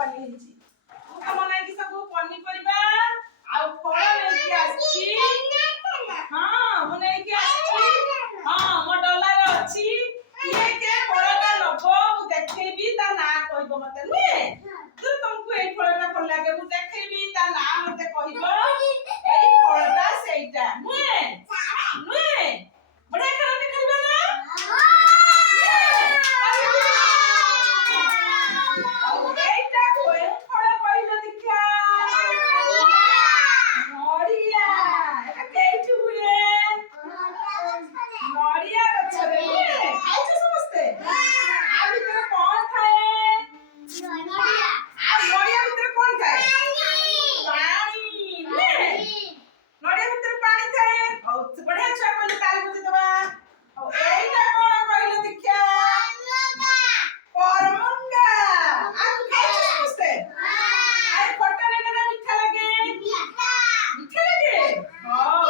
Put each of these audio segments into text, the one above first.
ବାଲି ହେଇଛି। ମୁଁ ତମ ଲାଗି ସବୁ ପନିପରିବା ଆଉ ଫଳ ନେଇକି ଆସିଛି। ହଁ ମୁଁ ନେଇକି ଆସିଛି। ହଁ ମୋ ଡଲାରେ ଅଛି। କିଏ କିଏ ଫଳଟା ନବ ମୁଁ ଦେଖେଇବି ତା ନାଁ କହିବ ମତେ ନୁହେଁ। ତମକୁ ଏଇ ଫଳଟା ଭଲ ଲାଗେ ମୁଁ ଦେଖେଇବି ତା ନାଁ ମତେ କହିବ। ଏଇ ଫଳଟା ସେଇଟା ନୁହେଁ ନୁହେଁ। ବଢିଆ ଖେଳଟେ ଖେଳିବା ନା? ଆଉ ଏଇଟା କୋଉ ଫଳ କହିଲ ଦେଖିଆ? ନଡ଼ିଆ। ଏଟା କେଇଠି ହୁଏ? ନଡ଼ିଆ ଗଛରେ ନୁହେଁ। ଖାଇଛ ସମସ୍ତେ? ଆ ଭିତରେ କଣ ଥାଏ? ଆଉ ନଡ଼ିଆ ଭିତରେ କଣ ଥାଏ? ପାଣି ନୁହେଁ। ନଡ଼ିଆ ଭିତରେ ପାଣି ଥାଏ। ହଉ ବଢିଆ ଛୁଆ କହିଲେ ତାଳି ବଜେଇଦବା। ଆଉ ଏଇଟା କଣ କହିଲ ଦେଖିଆ? କରମଙ୍ଗା। ଆଉ ଖାଇଛ ସମସ୍ତେ? ଆଉ ଖଟା ଲାଗେ ନା ମିଠା ଲାଗେ? ମିଠା ଲାଗେ। ହଉ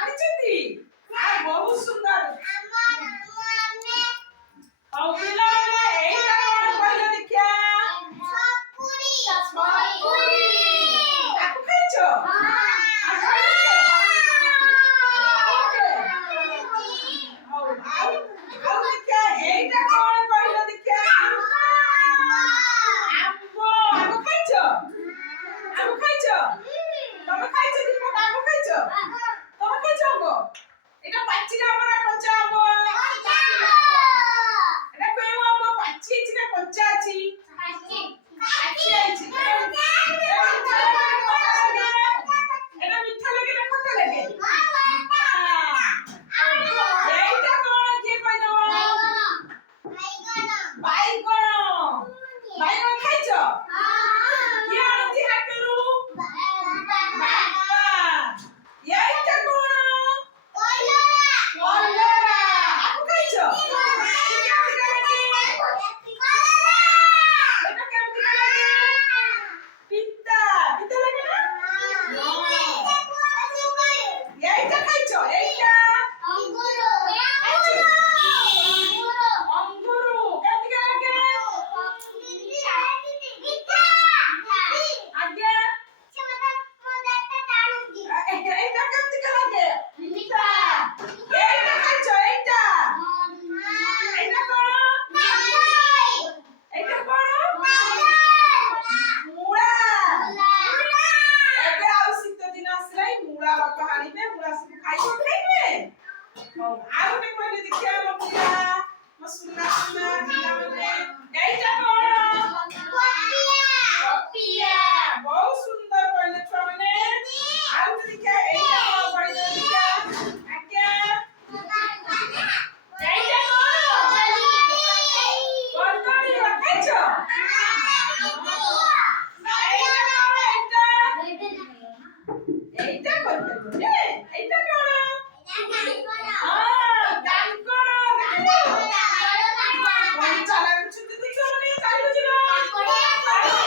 ଆଣିଛନ୍ତି? ବହୁତ ସୁନ୍ଦର। ହଉ ପିଲାମାନେ ଏଇଟା କଣ କହିଲ ଦେଖିଆ? ସପୁରୀ। ତାକୁ ଖାଇଛ? ହଉ ଆଉ ଦେଖିଆ ଏଇଟା କଣ କହିଲ ଦେଖିଆ? ଆମ୍ବ। ଆମ୍ବ ଖାଇଛ? ଆମ୍ବ ଖାଇଛ? ତମେ ଖାଇଛ ଦୀପକ? ଆମ୍ବ ଖାଇଛ? ତମେ ଖାଇଛ ଆମ୍ବ? ଏଇଟା ପାଚିଲା ଆମ୍ବ ନା କଞ୍ଚା ଆମ୍ବ? ଏଟା କେଉଁ ଆମ୍ବ? ପାଚି ହେଇଛି ନା କଞ୍ଚା ଅଛି? ପାଚି ହେଇଛି। ଏଟା ମିଠା ଲାଗେ ନା ଖଟା ଲାଗେ? ଏଇଟା କଣ କିଏ କହିଦବ? ବାଇଗଣ। ବାଇଗଣ ଖାଇଛ? କିଏ ଆଣନ୍ତି ହାଟରୁ? ବାପା। ଏଇଟା କଣ? କଲରା। ଆକୁ ଖାଇଛ? କେମିତିକା ଲାଗେ? ଏଟା କେମିତିକା ଲାଗେ? ପିତା। ପିତା ଲାଗେ ନା? ଏଇଟା ଖାଇଛ? ଏଇଟା ଅଙ୍ଗୁରୁ। କେମିତିକା ଲାଗେ? ଆଜ୍ଞା। ଏଇଟା କେମିତିକା ଲାଗେ? ମିଠା। ଏଇଟା ଖାଇଛ? ଏଇଟା ଏଇଟା କଣ? ଏଇଟା କଣ? ମୂଳା। ଏବେ ଆଉ ଶୀତ ଦିନ ଆସିଲାଣି ମୂଳା ବାପା ଆଣିବେ। ମୂଳା ସବୁ ଖାଇବେ। ହଉ ଆଉ ଗୋଟେ କହିଲେ ଦେଖିଆ ମୋ ପିଲା ମୋ ସୁନା ସୁନା ପିଲାମାନେ। ଏଇଟା କଣ? ପପିଆ। ବହୁତ ସୁନ୍ଦର କହିଲେ ଛୁଆମାନେ। ଆଉ ଗୋଟେ ଦେଖିଆ ଏଇଟା କଣ କହିଲେ ଦେଖିଆ? ଆଜ୍ଞା। ଏଇଟା କଣ? କଦଳୀ। ଖାଇଛ? ଏଇଟା କଣ? ଏଇଟା କହିପାରିବ ନୁହେଁ।